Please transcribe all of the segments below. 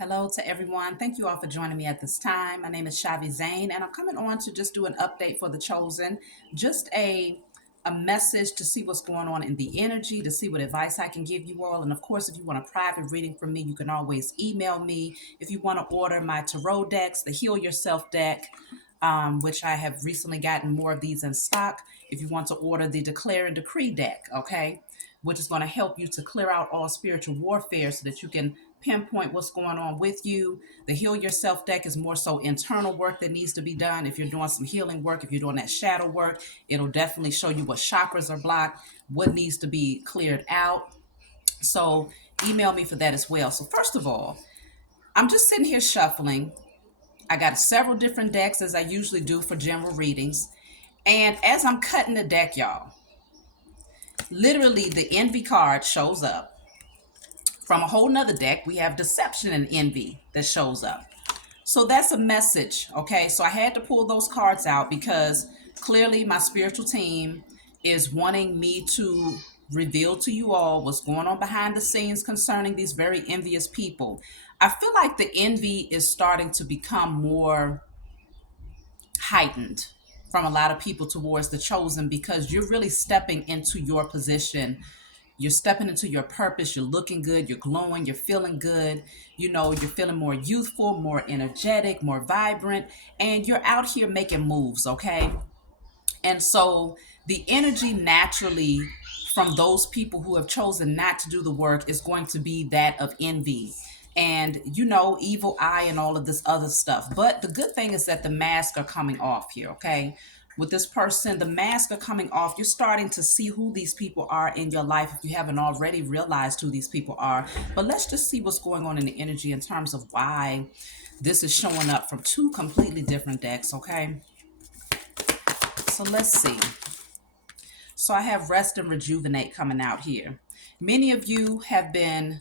Hello to everyone. Thank you all for joining me at this time. My name is Shavi Zane, and I'm coming on to just do an update for the chosen, just a message to see what's going on in the energy, to see what advice I can give you all. And of course, if you want a private reading from me, you can always email me. If you want to order my tarot decks, the Heal Yourself deck, which I have recently gotten more of these in stock. If you want to order the Declare and Decree deck, okay, which is going to help you to clear out all spiritual warfare so that you can pinpoint what's going on with you. The Heal Yourself deck is more so internal work that needs to be done. If you're doing some healing work, if you're doing that shadow work, it'll definitely show you what chakras are blocked, what needs to be cleared out. So email me for that as well. So first of all, I'm just sitting here shuffling. I got several different decks as I usually do for general readings. And as I'm cutting the deck, y'all, literally the envy card shows up. From a whole nother deck, we have deception and envy that shows up. So that's a message, okay? So I had to pull those cards out because clearly my spiritual team is wanting me to reveal to you all what's going on behind the scenes concerning these very envious people. I feel like the envy is starting to become more heightened from a lot of people towards the chosen because you're really stepping into your position. You're stepping into your purpose. You're looking good. You're glowing. You're feeling good. You know, you're feeling more youthful, more energetic, more vibrant, and you're out here making moves, okay? And so the energy naturally from those people who have chosen not to do the work is going to be that of envy and, you know, evil eye and all of this other stuff. But the good thing is that the masks are coming off here, okay? With this person, the masks are coming off. You're starting to see who these people are in your life if you haven't already realized who these people are. But let's just see what's going on in the energy in terms of why this is showing up from two completely different decks, okay? So let's see. So I have rest and rejuvenate coming out here. Many of you have been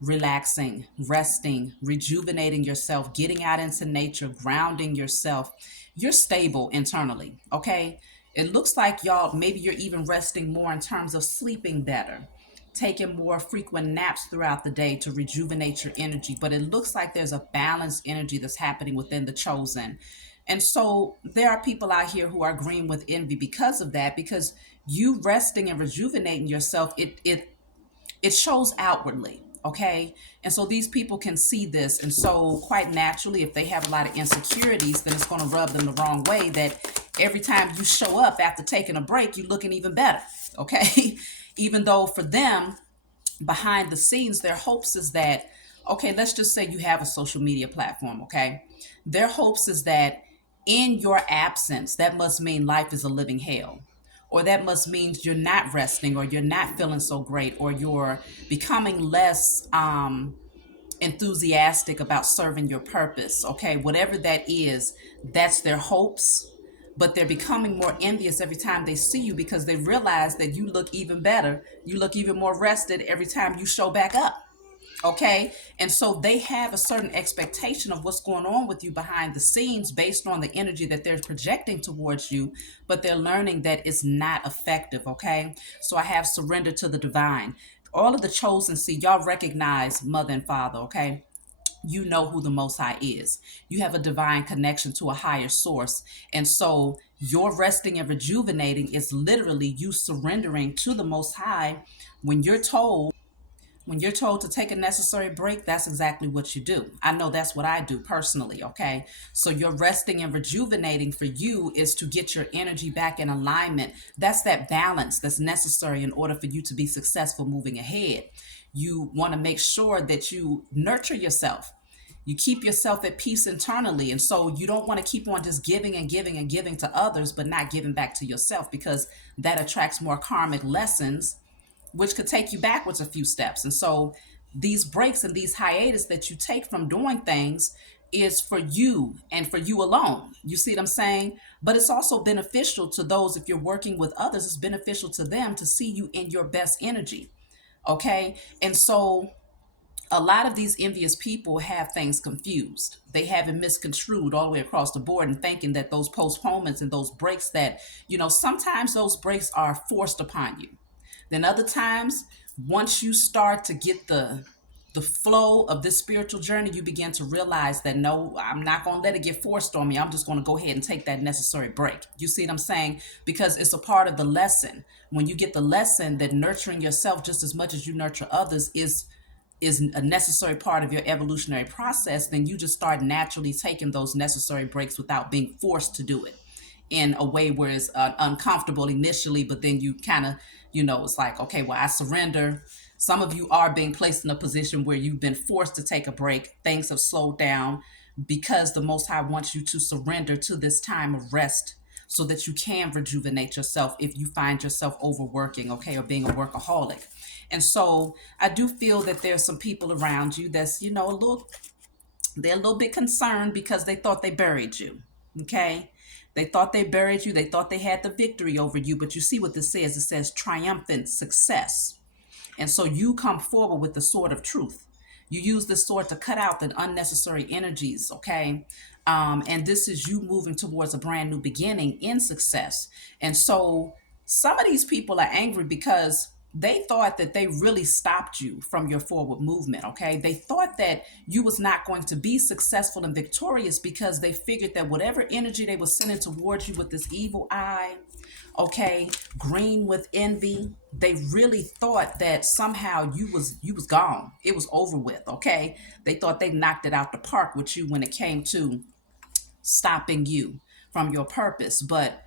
relaxing, resting, rejuvenating yourself, getting out into nature, grounding yourself. You're stable internally, okay? It looks like y'all, maybe you're even resting more in terms of sleeping better, taking more frequent naps throughout the day to rejuvenate your energy. But it looks like there's a balanced energy that's happening within the chosen. And so there are people out here who are green with envy because of that, because you resting and rejuvenating yourself, it shows outwardly, okay? And so these people can see this, and so quite naturally, if they have a lot of insecurities, then it's going to rub them the wrong way that every time you show up after taking a break, you're looking even better, okay? Even though for them, behind the scenes, their hopes is that, okay, let's just say you have a social media platform, okay? Their hopes is that in your absence, that must mean life is a living hell, or that must mean you're not resting, or you're not feeling so great, or you're becoming less enthusiastic about serving your purpose, okay? Whatever that is, that's their hopes. But they're becoming more envious every time they see you because they realize that you look even better. You look even more rested every time you show back up. Okay. And so they have a certain expectation of what's going on with you behind the scenes based on the energy that they're projecting towards you, but they're learning that it's not effective. Okay. So I have surrender to the divine. All of the chosen, see, y'all recognize mother and father. Okay. You know who the Most High is. You have a divine connection to a higher source. And so your resting and rejuvenating is literally you surrendering to the Most High. When you're told, when you're told to take a necessary break, that's exactly what you do. I know that's what I do personally, okay? So your resting and rejuvenating for you is to get your energy back in alignment. That's that balance that's necessary in order for you to be successful moving ahead. You want to make sure that you nurture yourself. You keep yourself at peace internally. And so you don't want to keep on just giving and giving and giving to others, but not giving back to yourself, because that attracts more karmic lessons, which could take you backwards a few steps. And so these breaks and these hiatus that you take from doing things is for you and for you alone. You see what I'm saying? But it's also beneficial to those, if you're working with others, it's beneficial to them to see you in your best energy. Okay. And so a lot of these envious people have things confused. They have it misconstrued all the way across the board and thinking that those postponements and those breaks that, you know, sometimes those breaks are forced upon you. Then other times, once you start to get the flow of this spiritual journey, you begin to realize that no, I'm not going to let it get forced on me. I'm just going to go ahead and take that necessary break. You see what I'm saying? Because it's a part of the lesson. When you get the lesson that nurturing yourself just as much as you nurture others is a necessary part of your evolutionary process, then you just start naturally taking those necessary breaks without being forced to do it in a way where it's uncomfortable initially, but then you kind of, it's like, okay, well, I surrender. Some of you are being placed in a position where you've been forced to take a break. Things have slowed down because the Most High wants you to surrender to this time of rest so that you can rejuvenate yourself if you find yourself overworking, okay, or being a workaholic. And so I do feel that there's some people around you that's, they're a little bit concerned because they thought they buried you. Okay. They thought they buried you. They thought they had the victory over you. But you see what this says? It says triumphant success. And so you come forward with the sword of truth. You use this sword to cut out the unnecessary energies, okay? And this is you moving towards a brand new beginning in success. And so some of these people are angry because they thought that they really stopped you from your forward movement, okay? They thought that you was not going to be successful and victorious because they figured that whatever energy they were sending towards you with this evil eye, okay, green with envy, they really thought that somehow you was gone, it was over with, okay. They thought they knocked it out the park with you when it came to stopping you from your purpose. But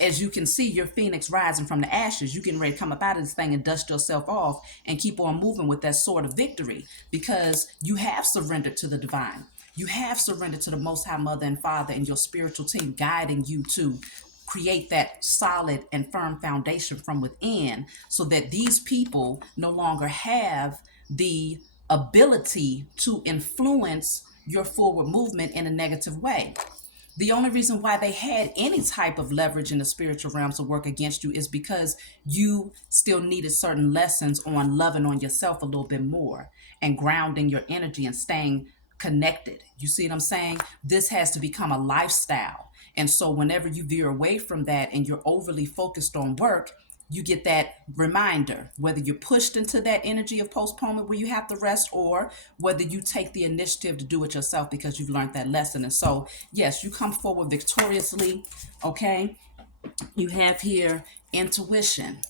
as you can see, your phoenix rising from the ashes. You getting ready to come up out of this thing and dust yourself off and keep on moving with that sword of victory, because you have surrendered to the divine. You have surrendered to the Most High Mother and Father and your spiritual team guiding you to create that solid and firm foundation from within, so that these people no longer have the ability to influence your forward movement in a negative way. The only reason why they had any type of leverage in the spiritual realms to work against you is because you still needed certain lessons on loving on yourself a little bit more and grounding your energy and staying connected. You see what I'm saying? This has to become a lifestyle. And so whenever you veer away from that and you're overly focused on work, you get that reminder, whether you're pushed into that energy of postponement where you have to rest, or whether you take the initiative to do it yourself because you've learned that lesson. And so, yes, you come forward victoriously, okay? You have here intuition.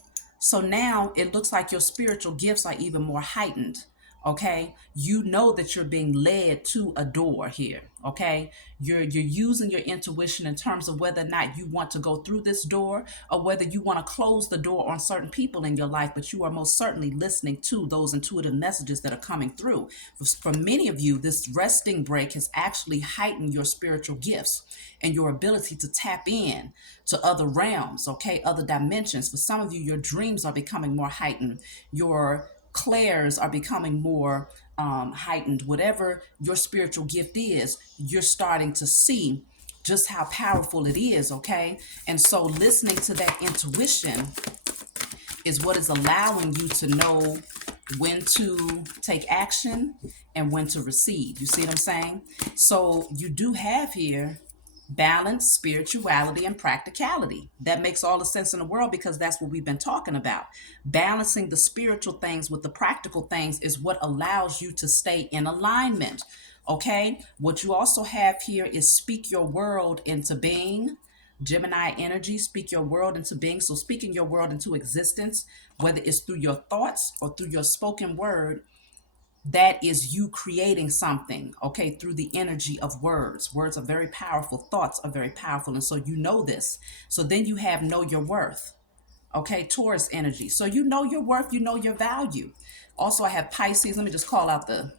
So now it looks like your spiritual gifts are even more heightened. Okay, you know that you're being led to a door here. Okay, you're using your intuition in terms of whether or not you want to go through this door or whether you want to close the door on certain people in your life. But you are most certainly listening to those intuitive messages that are coming through. For many of you, this resting break has actually heightened your spiritual gifts and your ability to tap in to other realms, okay, other dimensions. For some of you, your dreams are becoming more heightened. Your clairs are becoming more heightened. Whatever your spiritual gift is, you're starting to see just how powerful it is, okay? And so listening to that intuition is what is allowing you to know when to take action and when to recede. You see what I'm saying? So you do have here balance, spirituality, and practicality. That makes all the sense in the world because that's what we've been talking about. Balancing the spiritual things with the practical things is what allows you to stay in alignment. Okay? What you also have here is speak your world into being. Gemini energy, speak your world into being. So speaking your world into existence, whether it's through your thoughts or through your spoken word, that is you creating something, okay, through the energy of words. Words are very powerful. Thoughts are very powerful. And so you know this. So then you have know your worth, okay, Taurus energy. So you know your worth, you know your value. Also, I have Pisces. Let me just call out the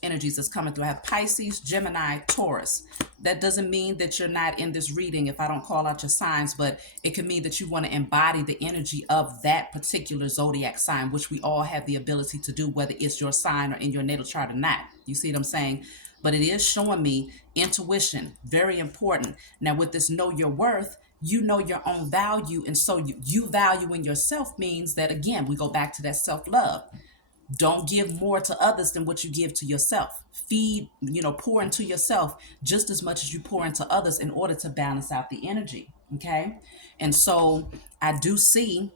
energies that's coming through. I have Pisces, Gemini, Taurus. That doesn't mean that you're not in this reading if I don't call out your signs, but it can mean that you want to embody the energy of that particular zodiac sign, which we all have the ability to do, whether it's your sign or in your natal chart or not. You see what I'm saying? But it is showing me intuition, very important. Now, with this know your worth, you know your own value. And so you valuing yourself means that, again, we go back to that self-love. Don't give more to others than what you give to yourself. Feed, pour into yourself just as much as you pour into others in order to balance out the energy. Okay. And so I do see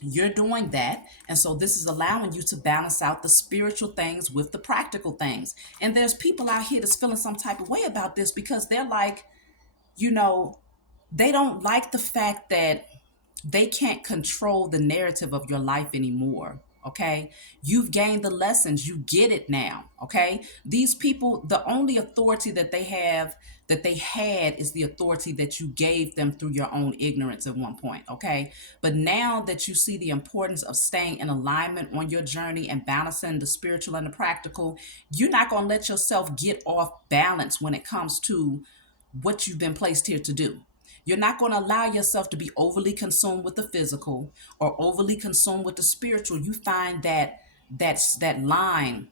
You're doing that. And so this is allowing you to balance out the spiritual things with the practical things. And there's people out here that's feeling some type of way about this because they're like, you know, they don't like the fact that they can't control the narrative of your life anymore. Okay. You've gained the lessons. You get it now. Okay. These people, the only authority that they have, that they had, is the authority that you gave them through your own ignorance at one point. Okay. But now that you see the importance of staying in alignment on your journey and balancing the spiritual and the practical, you're not going to let yourself get off balance when it comes to what you've been placed here to do. You're not going to allow yourself to be overly consumed with the physical or overly consumed with the spiritual. You find that line,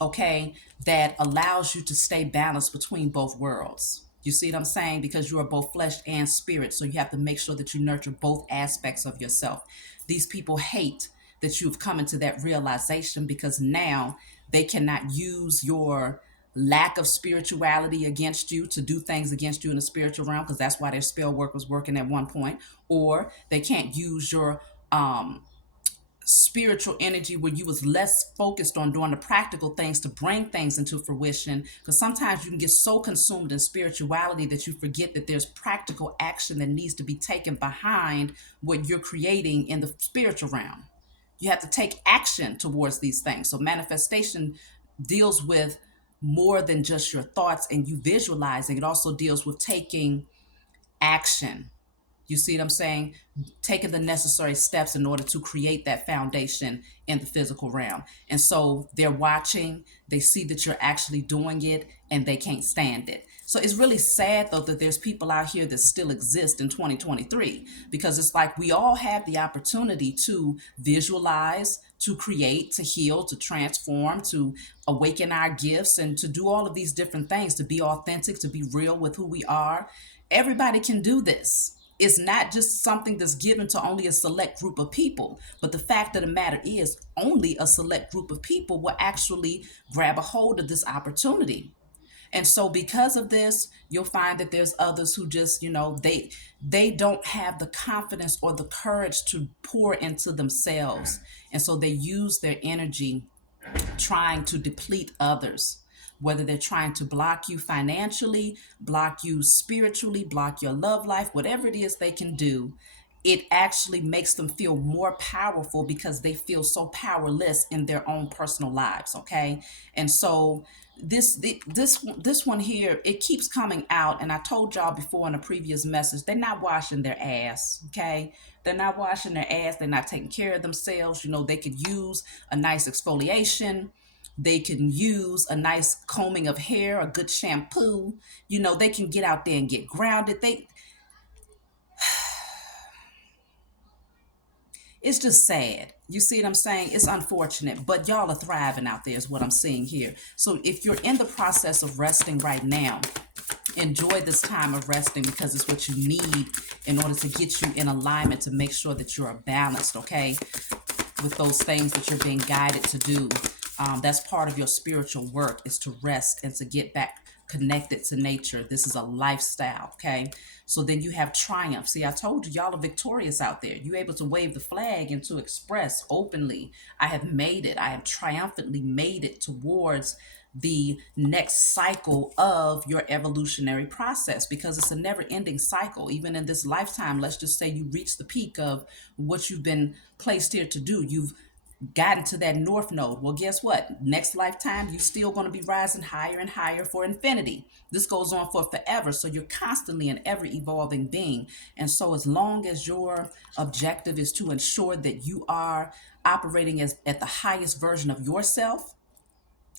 okay, that allows you to stay balanced between both worlds. You see what I'm saying? Because you are both flesh and spirit. So you have to make sure that you nurture both aspects of yourself. These people hate that you've come into that realization because now they cannot use your lack of spirituality against you to do things against you in the spiritual realm, because that's why their spell work was working at one point. Or they can't use your spiritual energy where you was less focused on doing the practical things to bring things into fruition, because sometimes you can get so consumed in spirituality that you forget that there's practical action that needs to be taken behind what you're creating in the spiritual realm. You have to take action towards these things. So manifestation deals with more than just your thoughts and you visualizing. It also deals with taking action. You see what I'm saying? Taking the necessary steps in order to create that foundation in the physical realm. And so they're watching, they see that you're actually doing it, and they can't stand it. So it's really sad, though, that there's people out here that still exist in 2023, because it's like we all have the opportunity to visualize, to create, to heal, to transform, to awaken our gifts, and to do all of these different things, to be authentic, to be real with who we are. Everybody can do this. It's not just something that's given to only a select group of people. But the fact of the matter is, only a select group of people will actually grab a hold of this opportunity. And so because of this, you'll find that there's others who just, they don't have the confidence or the courage to pour into themselves. And so they use their energy trying to deplete others, whether they're trying to block you financially, block you spiritually, block your love life, whatever it is they can do. It actually makes them feel more powerful because they feel so powerless in their own personal lives. Okay. And so this one here, it keeps coming out, and I told y'all before in a previous message, they're not washing their ass. Okay. They're not washing their ass. They're not taking care of themselves. They could use a nice exfoliation. They can use a nice combing of hair, a good shampoo. They can get out there and get grounded. It's just sad. You see what I'm saying? It's unfortunate, but y'all are thriving out there is what I'm seeing here. So if you're in the process of resting right now, enjoy this time of resting, because it's what you need in order to get you in alignment, to make sure that you're balanced, okay, with those things that you're being guided to do. That's part of your spiritual work, is to rest and to get back connected to nature. This is a lifestyle, okay? So then you have triumph. See, I told you, y'all are victorious out there. You're able to wave the flag and to express openly, I have made it. I have triumphantly made it towards the next cycle of your evolutionary process, because it's a never ending cycle. Even in this lifetime, let's just say you reach the peak of what you've been placed here to do. You've gotten to that north node. Well, guess what? Next lifetime, you're still going to be rising higher and higher for infinity. This goes on for forever. So you're constantly an ever evolving being. And so as long as your objective is to ensure that you are operating as at the highest version of yourself,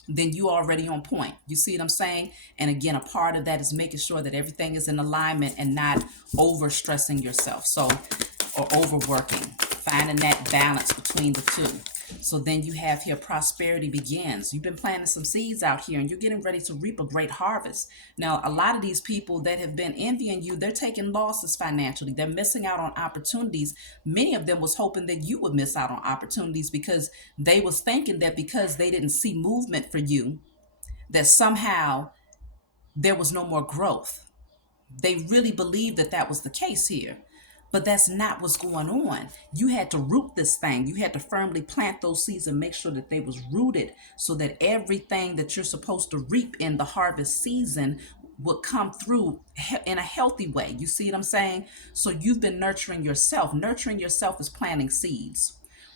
then you already on point. You see what I'm saying? And again, a part of that is making sure that everything is in alignment and not overstressing yourself. So, or overworking, finding that balance between the two. So then you have here, prosperity begins. You've been planting some seeds out here and you're getting ready to reap a great harvest. Now, a lot of these people that have been envying you, they're taking losses financially. They're missing out on opportunities. Many of them was hoping that you would miss out on opportunities, because they was thinking that because they didn't see movement for you, that somehow there was no more growth. They really believed that that was the case here. But that's not what's going on. You had to root this thing. You had to firmly plant those seeds and make sure that they was rooted so that everything that you're supposed to reap in the harvest season would come through in a healthy way. You see what I'm saying? So you've been nurturing yourself. Nurturing yourself is planting seeds.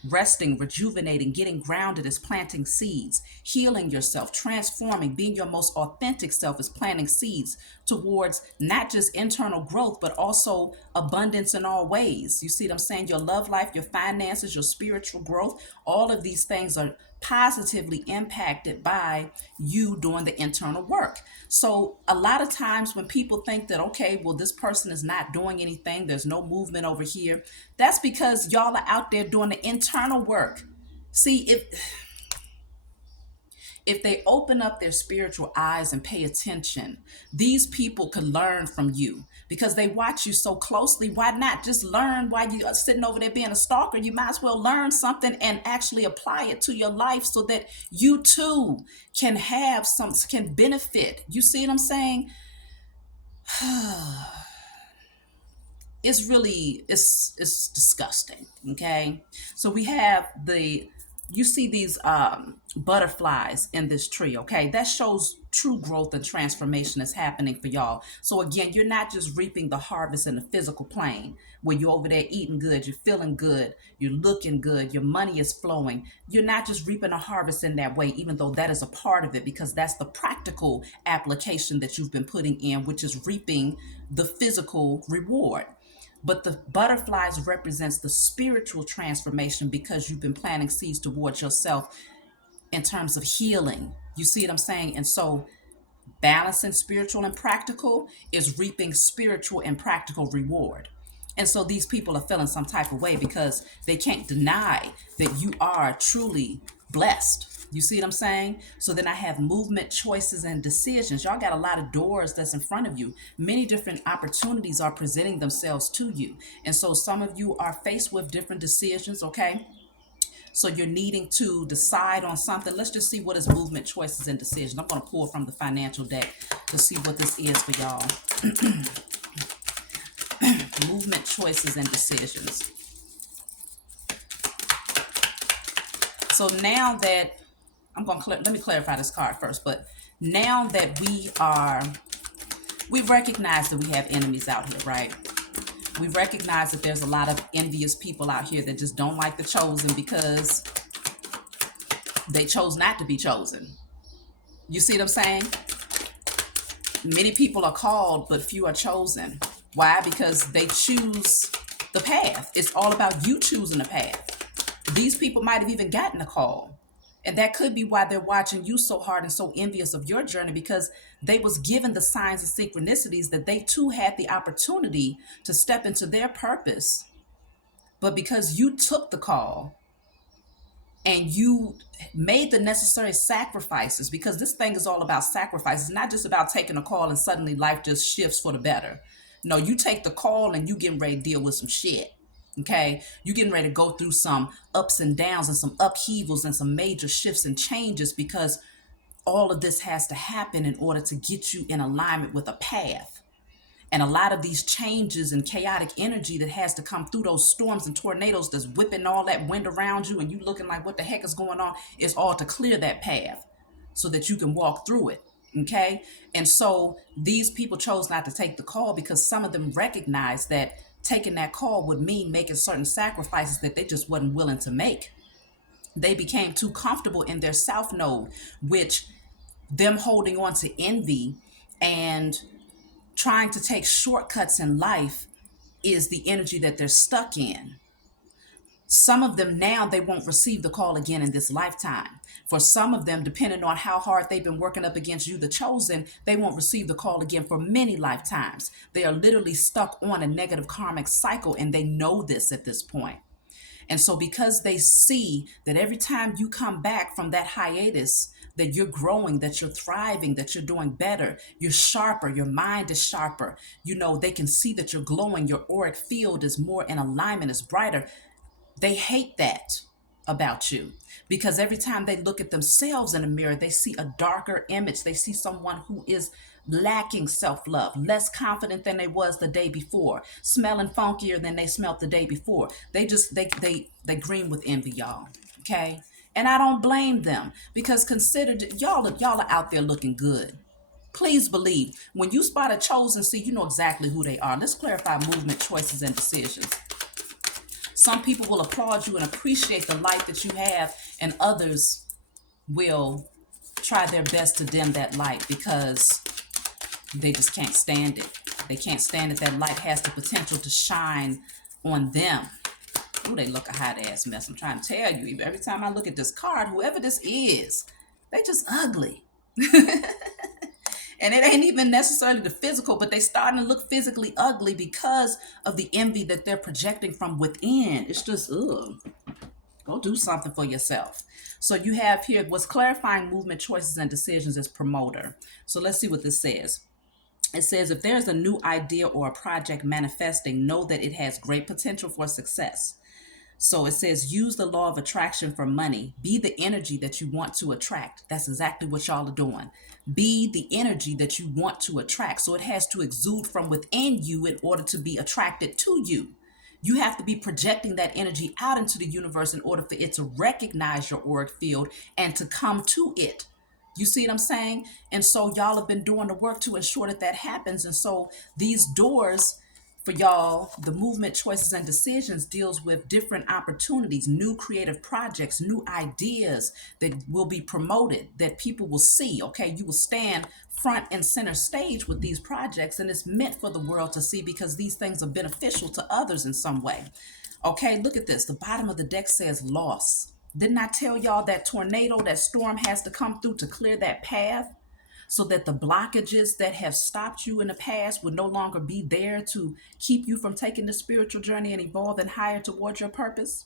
Resting, rejuvenating, getting grounded is planting seeds. Healing yourself, transforming, being your most authentic self is planting seeds towards not just internal growth, but also abundance in all ways. You see what I'm saying? Your love life, your finances, your spiritual growth, all of these things are positively impacted by you doing the internal work. So a lot of times when people think that, okay, well, this person is not doing anything, there's no movement over here, that's because y'all are out there doing the internal work. See, if they open up their spiritual eyes and pay attention, these people could learn from you because they watch you so closely. Why not just learn while you're sitting over there being a stalker? You might as well learn something and actually apply it to your life so that you too can have some, can benefit. You see what I'm saying? It's disgusting. Okay, so we have the, you see these butterflies in this tree. Okay, that shows true growth and transformation is happening for y'all. So again, you're not just reaping the harvest in the physical plane where you're over there eating good, you're feeling good, you're looking good, your money is flowing. You're not just reaping a harvest in that way, even though that is a part of it, because that's the practical application that you've been putting in, which is reaping the physical reward. But the butterflies represents the spiritual transformation because you've been planting seeds towards yourself in terms of healing. You see what I'm saying? And so balancing spiritual and practical is reaping spiritual and practical reward. And so these people are feeling some type of way because they can't deny that you are truly blessed. You see what I'm saying? So then I have movement, choices, and decisions. Y'all got a lot of doors that's in front of you. Many different opportunities are presenting themselves to you. And so some of you are faced with different decisions, okay? So you're needing to decide on something. Let's just see what is movement, choices, and decisions. I'm going to pull from the financial deck to see what this is for y'all. Movement, choices, and decisions. So now that I'm going to let me clarify this card first. But now that we recognize that we have enemies out here, right? We recognize that there's a lot of envious people out here that just don't like the chosen because they chose not to be chosen. You see what I'm saying? Many people are called, but few are chosen. Why? Because they choose the path. It's all about you choosing the path. These people might have even gotten a call. And that could be why they're watching you so hard and so envious of your journey, because they was given the signs and synchronicities that they too had the opportunity to step into their purpose. But because you took the call and you made the necessary sacrifices, because this thing is all about sacrifices, not just about taking a call and suddenly life just shifts for the better. No, you take the call and you getting ready to deal with some shit. Okay, you getting ready to go through some ups and downs and some upheavals and some major shifts and changes, because all of this has to happen in order to get you in alignment with a path. And a lot of these changes and chaotic energy that has to come through those storms and tornadoes that's whipping all that wind around you and you looking like what the heck is going on, is all to clear that path so that you can walk through it. Okay. And so these people chose not to take the call because some of them recognized that taking that call would mean making certain sacrifices that they just wasn't willing to make. They became too comfortable in their south node, which them holding on to envy and trying to take shortcuts in life is the energy that they're stuck in. Some of them now, they won't receive the call again in this lifetime. For some of them, depending on how hard they've been working up against you, the chosen, they won't receive the call again for many lifetimes. They are literally stuck on a negative karmic cycle, and they know this at this point. And so because they see that every time you come back from that hiatus, that you're growing, that you're thriving, that you're doing better, you're sharper, your mind is sharper. You know, they can see that you're glowing, your auric field is more in alignment, is brighter. They hate that. about you, because every time they look at themselves in the mirror, they see a darker image. They see someone who is lacking self-love, less confident than they was the day before, smelling funkier than they smelled the day before. They green with envy, y'all. Okay. And I don't blame them, because consider, y'all are out there looking good. Please believe, when you spot a chosen seed, you know exactly who they are. Let's clarify movement, choices, and decisions. Some people will applaud you and appreciate the light that you have, and others will try their best to dim that light because they just can't stand it. They can't stand that that light has the potential to shine on them. Ooh, they look a hot ass mess. I'm trying to tell you, every time I look at this card, whoever this is, they just ugly. And it ain't even necessarily the physical, but they starting to look physically ugly because of the envy that they're projecting from within. It's just, ugh. Go do something for yourself. So you have here, what's clarifying movement, choices, and decisions is promoter. So let's see what this says. It says, if there's a new idea or a project manifesting, know that it has great potential for success. So it says, use the law of attraction for money. Be the energy that you want to attract. That's exactly what y'all are doing. Be the energy that you want to attract. So it has to exude from within you in order to be attracted to you. You have to be projecting that energy out into the universe in order for it to recognize your auric field and to come to it. You see what I'm saying? And so y'all have been doing the work to ensure that that happens. And so these doors for y'all, the movement, choices, and decisions deals with different opportunities, new creative projects, new ideas that will be promoted, that people will see. Okay, you will stand front and center stage with these projects, and it's meant for the world to see because these things are beneficial to others in some way. Okay, look at this. The bottom of the deck says loss. Didn't I tell y'all that tornado, that storm has to come through to clear that path, so that the blockages that have stopped you in the past would no longer be there to keep you from taking the spiritual journey and evolving higher towards your purpose?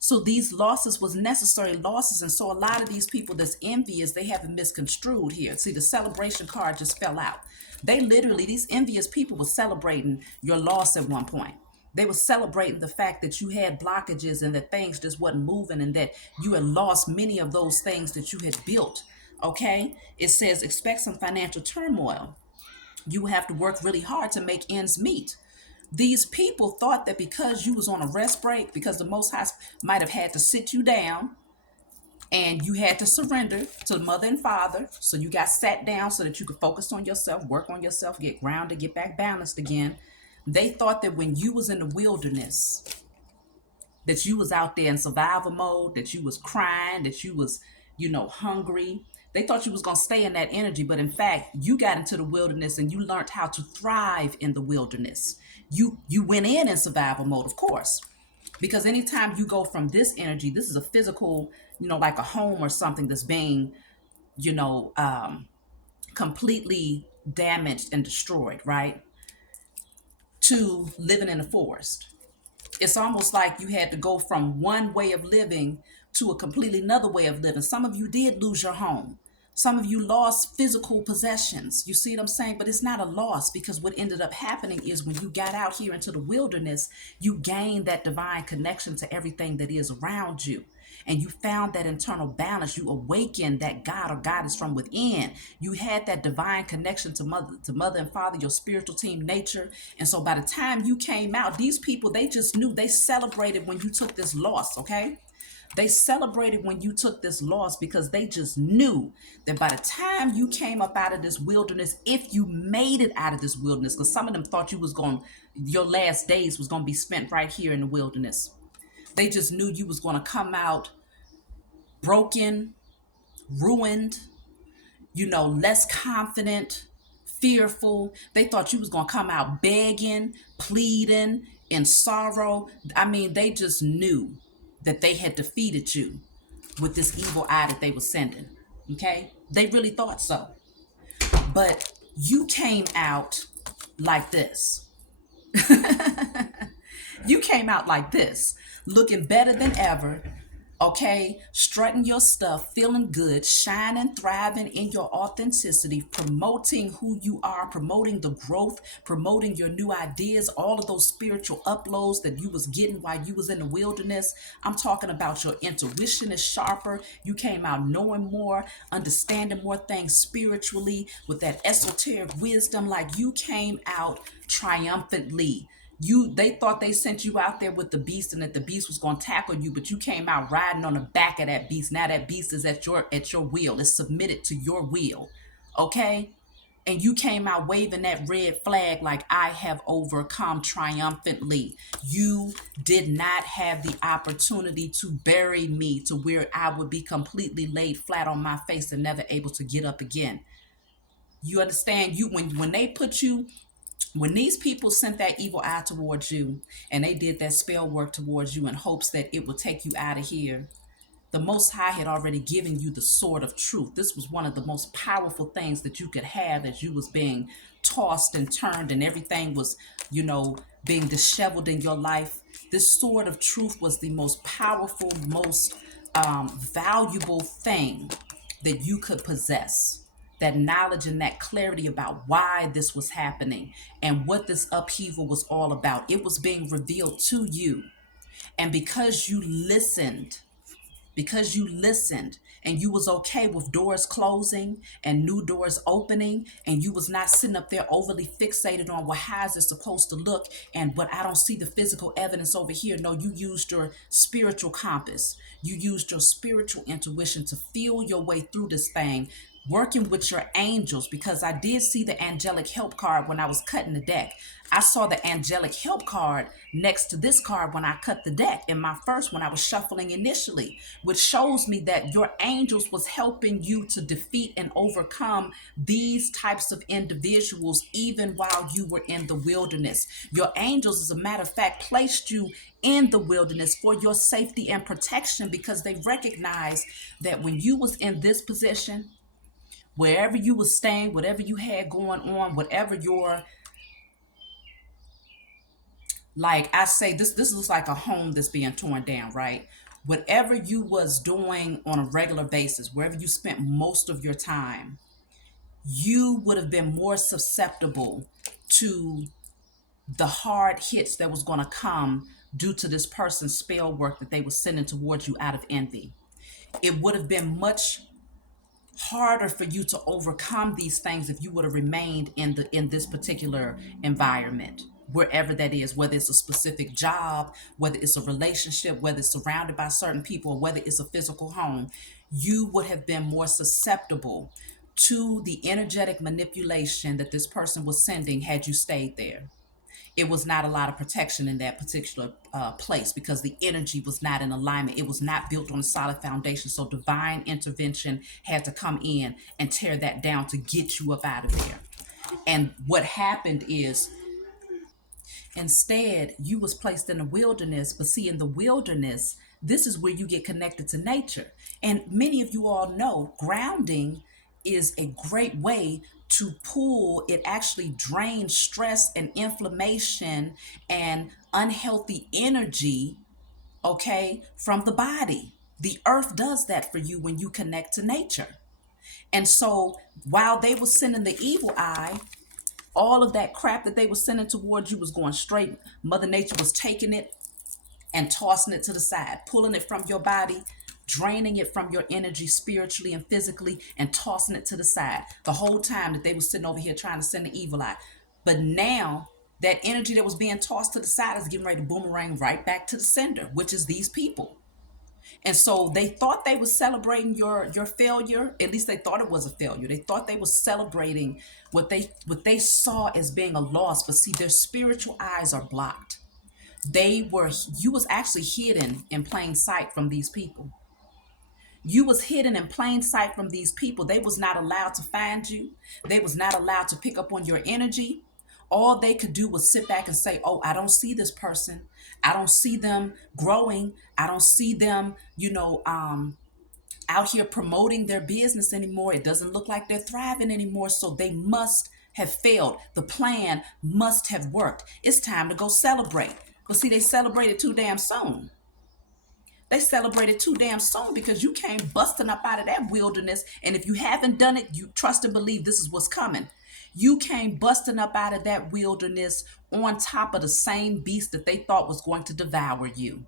So these losses was necessary losses. And so a lot of these people that's envious, they have it misconstrued here. See, the celebration card just fell out. They literally, these envious people were celebrating your loss at one point. They were celebrating the fact that you had blockages and that things just wasn't moving and that you had lost many of those things that you had built. Okay? It says expect some financial turmoil. You will have to work really hard to make ends meet. These people thought that because you was on a rest break, because the Most High might have had to sit you down and you had to surrender to the mother and father. So you got sat down so that you could focus on yourself, work on yourself, get grounded, get back balanced again. They thought that when you was in the wilderness, that you was out there in survival mode, that you was crying, that you was, hungry. They thought you was going to stay in that energy, but in fact, you got into the wilderness and you learned how to thrive in the wilderness. You went in survival mode, of course, because anytime you go from this energy, this is a physical, like a home or something that's being, you know, um, completely damaged and destroyed, right? To living in a forest. It's almost like you had to go from one way of living to a completely another way of living. Some of you did lose your home. Some of you lost physical possessions. You see what I'm saying? But it's not a loss, because what ended up happening is when you got out here into the wilderness, you gained that divine connection to everything that is around you. And you found that internal balance. You awakened that God or goddess from within. You had that divine connection to mother and father, your spiritual team, nature. And so by the time you came out, these people, they just knew, they celebrated when you took this loss, okay? They celebrated when you took this loss because they just knew that by the time you came up out of this wilderness, if you made it out of this wilderness, because some of them thought your last days was going to be spent right here in the wilderness. They just knew you was going to come out broken, ruined, less confident, fearful. They thought you was going to come out begging, pleading, in sorrow. I mean, they just knew that they had defeated you with this evil eye that they were sending. Okay? They really thought so. But you came out like this. You came out like this, looking better than ever, Okay, strutting your stuff, feeling good, shining, thriving in your authenticity, promoting who you are, promoting the growth, promoting your new ideas, all of those spiritual uploads that you was getting while you was in the wilderness. I'm talking about your intuition is sharper. You came out knowing more, understanding more things spiritually with that esoteric wisdom. Like you came out triumphantly. They thought they sent you out there with the beast and that the beast was going to tackle you, but you came out riding on the back of that beast. Now that beast is at your will. It's submitted to your will. Okay? And you came out waving that red flag like I have overcome triumphantly. You did not have the opportunity to bury me to where I would be completely laid flat on my face and never able to get up again. You understand? You when they put you when these people sent that evil eye towards you and they did that spell work towards you in hopes that it would take you out of here, the Most High had already given you the sword of truth. This was one of the most powerful things that you could have as you was being tossed and turned and everything was, being disheveled in your life. This sword of truth was the most powerful, most valuable thing that you could possess. That knowledge and that clarity about why this was happening and what this upheaval was all about. It was being revealed to you. And because you listened and you was okay with doors closing and new doors opening, and you was not sitting up there overly fixated on, well, how's it supposed to look, and but I don't see the physical evidence over here. No, you used your spiritual compass, you used your spiritual intuition to feel your way through this thing, working with your angels, because I did see the angelic help card when I was cutting the deck. I saw the angelic help card next to this card when I cut the deck in my first when I was shuffling initially, which shows me that your angels was helping you to defeat and overcome these types of individuals even while you were in the wilderness. Your angels, as a matter of fact, placed you in the wilderness for your safety and protection, because they recognize that when you was in this position, wherever you was staying, whatever you had going on, whatever your, like I say, this looks like a home that's being torn down, right? Whatever you was doing on a regular basis, wherever you spent most of your time, you would have been more susceptible to the hard hits that was going to come due to this person's spell work that they were sending towards you out of envy. It would have been much harder for you to overcome these things if you would have remained in this particular environment, wherever that is, whether it's a specific job, whether it's a relationship, whether it's surrounded by certain people, or whether it's a physical home. You would have been more susceptible to the energetic manipulation that this person was sending had you stayed there. It was not a lot of protection in that particular place, because the energy was not in alignment. It was not built on a solid foundation. So divine intervention had to come in and tear that down to get you up out of there. And what happened is, instead, you was placed in the wilderness. But see, in the wilderness, this is where you get connected to nature. And many of you all know grounding is a great way to pull. It actually drains stress and inflammation and unhealthy energy, okay, from the body. The earth does that for you when you connect to nature. And so while they were sending the evil eye, all of that crap that they were sending towards you was going straight. Mother Nature was taking it and tossing it to the side, pulling it from your body, draining it from your energy spiritually and physically, and tossing it to the side the whole time that they were sitting over here trying to send the evil eye. But now that energy that was being tossed to the side is getting ready to boomerang right back to the sender, which is these people. And so they thought they were celebrating your failure. At least they thought it was a failure. They thought they were celebrating what they saw as being a loss. But see, their spiritual eyes are blocked. You was actually hidden in plain sight from these people. You was hidden in plain sight from these people. They was not allowed to find you. They was not allowed to pick up on your energy. All they could do was sit back and say, oh, I don't see this person. I don't see them growing. I don't see them, out here promoting their business anymore. It doesn't look like they're thriving anymore. So they must have failed. The plan must have worked. It's time to go celebrate. But see, they celebrated too damn soon. They celebrated too damn soon because you came busting up out of that wilderness. And if you haven't done it, you trust and believe this is what's coming. You came busting up out of that wilderness on top of the same beast that they thought was going to devour you,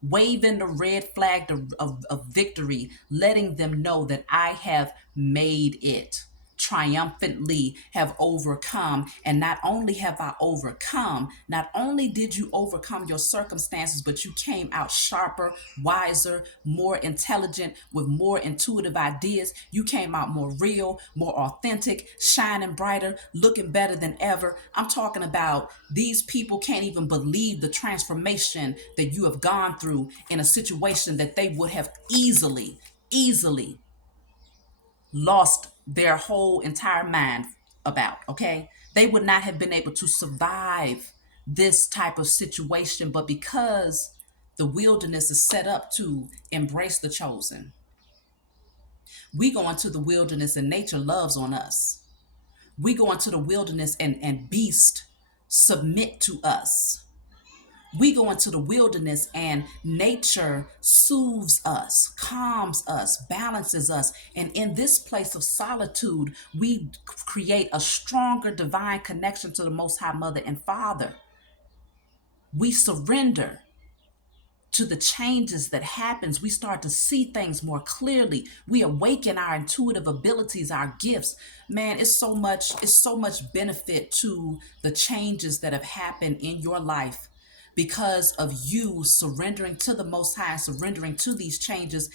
waving the red flag of victory, letting them know that I have made it, triumphantly have overcome. And not only have I overcome, not only did you overcome your circumstances, but you came out sharper, wiser, more intelligent, with more intuitive ideas. You came out more real, more authentic, shining brighter, looking better than ever. I'm talking about these people can't even believe the transformation that you have gone through in a situation that they would have easily lost their whole entire mind about, okay? They would not have been able to survive this type of situation, but because the wilderness is set up to embrace the chosen, we go into the wilderness and nature loves on us. We go into the wilderness and beast submit to us. We go into the wilderness and nature soothes us, calms us, balances us. And in this place of solitude, we create a stronger divine connection to the Most High Mother and Father. We surrender to the changes that happens. We start to see things more clearly. We awaken our intuitive abilities, our gifts. Man, it's so much benefit to the changes that have happened in your life because of you surrendering to the Most High, surrendering to these changes,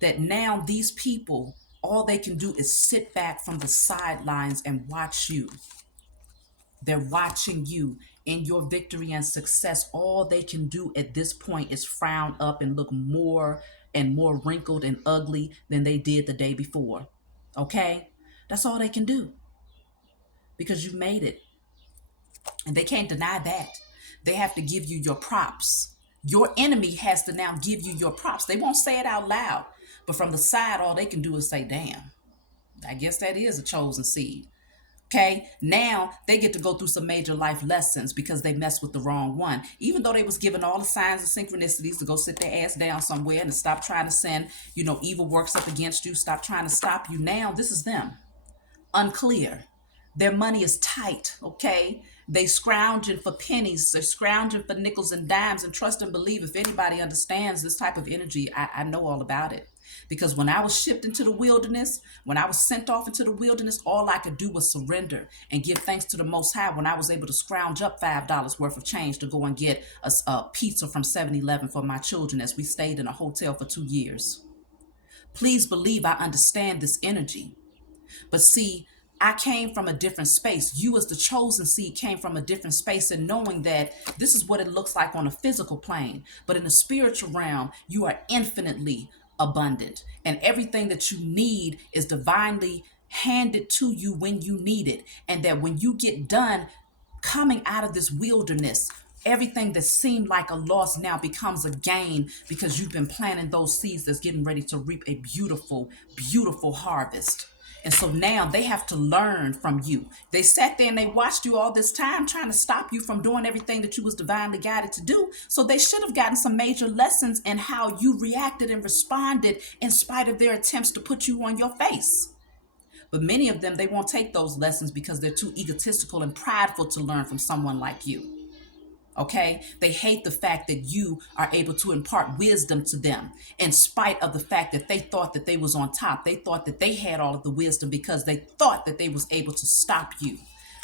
that now these people, all they can do is sit back from the sidelines and watch you. They're watching you in your victory and success. All they can do at this point is frown up and look more and more wrinkled and ugly than they did the day before. Okay? That's all they can do because you've made it. And they can't deny that. They have to give you your props. Your enemy has to now give you your props. They won't say it out loud, but from the side, all they can do is say, damn, I guess that is a chosen seed. Okay, now they get to go through some major life lessons because they messed with the wrong one. Even though they was given all the signs and synchronicities to go sit their ass down somewhere and to stop trying to send, evil works up against you, stop trying to stop you. Now this is them. Unclear. Their money is tight, okay? They scrounging for pennies, they're scrounging for nickels and dimes, and trust and believe if anybody understands this type of energy, I know all about it. Because when I was shipped into the wilderness, when I was sent off into the wilderness, all I could do was surrender and give thanks to the Most High when I was able to scrounge up $5 worth of change to go and get a pizza from 7-Eleven for my children as we stayed in a hotel for 2 years. Please believe I understand this energy. But see, I came from a different space. You, as the chosen seed, came from a different space, and knowing that this is what it looks like on a physical plane. But in the spiritual realm, you are infinitely abundant, and everything that you need is divinely handed to you when you need it. And that when you get done coming out of this wilderness, everything that seemed like a loss now becomes a gain because you've been planting those seeds that's getting ready to reap a beautiful, beautiful harvest. And so now they have to learn from you. They sat there and they watched you all this time trying to stop you from doing everything that you was divinely guided to do. So they should have gotten some major lessons in how you reacted and responded in spite of their attempts to put you on your face. But many of them, they won't take those lessons because they're too egotistical and prideful to learn from someone like you. Okay, they hate the fact that you are able to impart wisdom to them in spite of the fact that they thought that they was on top. They thought that they had all of the wisdom because they thought that they was able to stop you.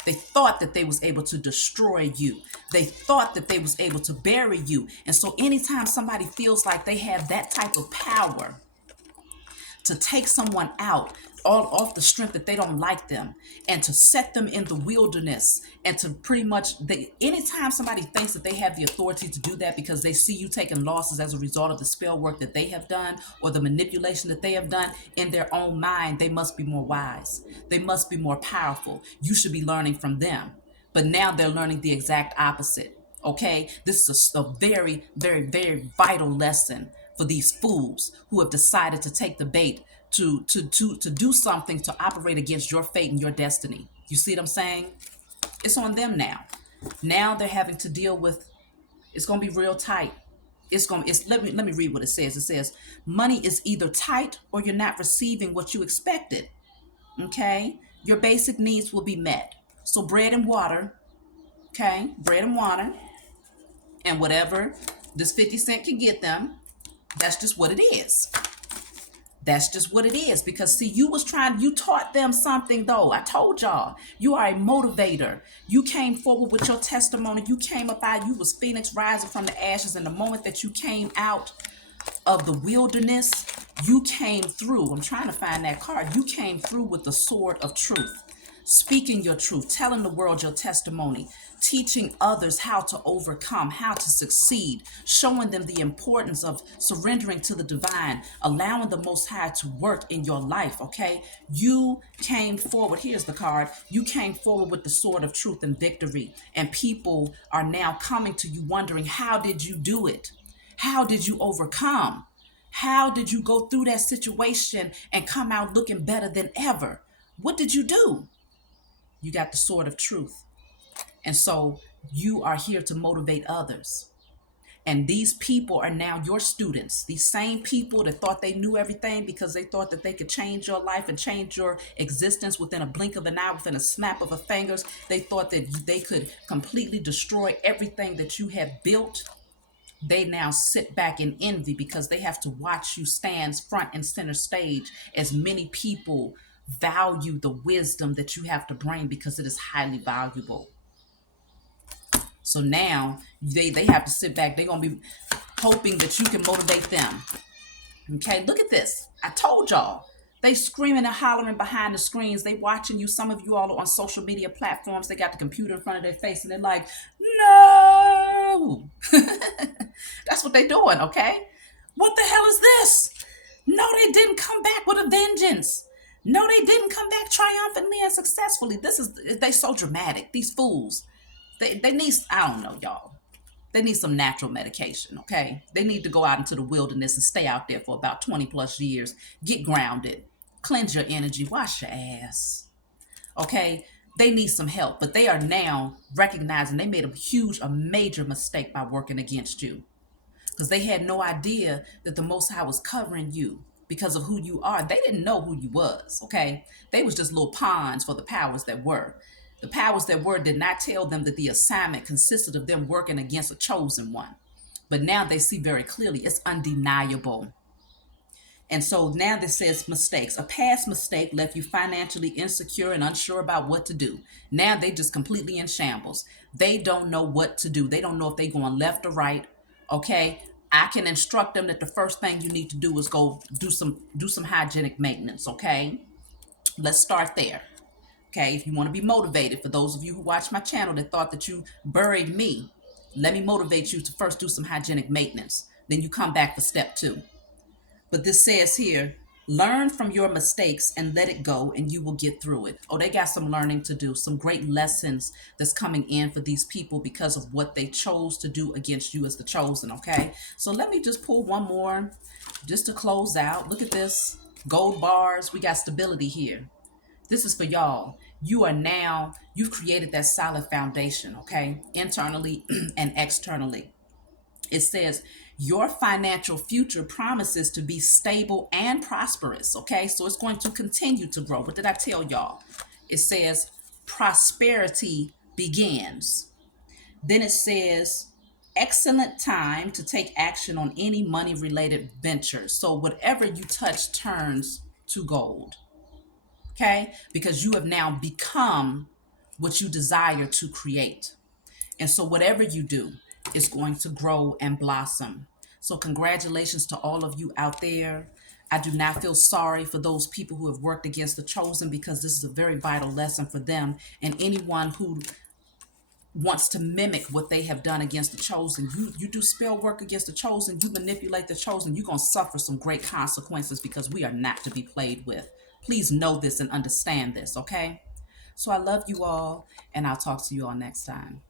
They thought that they was able to destroy you. They thought that they was able to bury you. And so anytime somebody feels like they have that type of power to take someone out all off the strength that they don't like them, and to set them in the wilderness, and to pretty much, anytime somebody thinks that they have the authority to do that because they see you taking losses as a result of the spell work that they have done or the manipulation that they have done in their own mind, they must be more wise. They must be more powerful. You should be learning from them. But now they're learning the exact opposite. Okay, this is a very, very, very vital lesson for these fools who have decided to take the bait to do something to operate against your fate and your destiny. You see what I'm saying? It's on them now. Now they're having to deal with, it's going to be real tight. Let me read what it says. It says money is either tight or you're not receiving what you expected. Okay? Your basic needs will be met. So bread and water, okay? Bread and water and whatever this 50 cent can get them, that's just what it is. That's just what it is. Because see, you taught them something though. I told y'all, you are a motivator. You came forward with your testimony. You came up out, you was Phoenix rising from the ashes. And the moment that you came out of the wilderness, you came through. I'm trying to find that card. You came through with the sword of truth, speaking your truth, telling the world your testimony, teaching others how to overcome, how to succeed, showing them the importance of surrendering to the divine, allowing the Most High to work in your life, okay? You came forward. Here's the card. You came forward with the sword of truth and victory, and people are now coming to you wondering, how did you do it? How did you overcome? How did you go through that situation and come out looking better than ever? What did you do? You got the sword of truth. And so you are here to motivate others. And these people are now your students. These same people that thought they knew everything because they thought that they could change your life and change your existence within a blink of an eye, within a snap of a fingers. They thought that they could completely destroy everything that you have built. They now sit back in envy because they have to watch you stand front and center stage as many people value the wisdom that you have to bring because it is highly valuable. So now they have to sit back. They're going to be hoping that you can motivate them. Okay, look at this. I told y'all. They screaming and hollering behind the screens. They watching you. Some of you all are on social media platforms. They got the computer in front of their face and they're like, no. That's what they're doing, okay? What the hell is this? No, they didn't come back with a vengeance. No, they didn't come back triumphantly and successfully. They so dramatic. These fools. They need, I don't know, y'all. They need some natural medication, okay? They need to go out into the wilderness and stay out there for about 20 plus years. Get grounded. Cleanse your energy. Wash your ass. Okay? They need some help, but they are now recognizing they made a major mistake by working against you. Because they had no idea that the Most High was covering you because of who you are. They didn't know who you was, okay? They was just little pawns for the powers that were. The powers that were did not tell them that the assignment consisted of them working against a chosen one. But now they see very clearly it's undeniable. And so now this says mistakes. A past mistake left you financially insecure and unsure about what to do. Now they just completely in shambles. They don't know what to do. They don't know if they're going left or right. Okay. I can instruct them that the first thing you need to do is go do some hygienic maintenance. Okay. Let's start there. Okay. If you want to be motivated, for those of you who watch my channel that thought that you buried me, let me motivate you to first do some hygienic maintenance. Then you come back for step 2. But this says here, learn from your mistakes and let it go and you will get through it. Oh, they got some learning to do, some great lessons that's coming in for these people because of what they chose to do against you as the chosen, okay? So let me just pull one more just to close out. Look at this. Gold bars. We got stability here. This is for y'all. You've created that solid foundation, okay? Internally and externally. It says your financial future promises to be stable and prosperous. Okay, so it's going to continue to grow. What did I tell y'all? It says prosperity begins. Then it says excellent time to take action on any money related venture. So whatever you touch turns to gold. Okay, because you have now become what you desire to create. And so whatever you do is going to grow and blossom. So congratulations to all of you out there. I do not feel sorry for those people who have worked against the chosen because this is a very vital lesson for them. And anyone who wants to mimic what they have done against the chosen, you do spell work against the chosen, you manipulate the chosen, you're going to suffer some great consequences because we are not to be played with. Please know this and understand this, okay? So I love you all, and I'll talk to you all next time.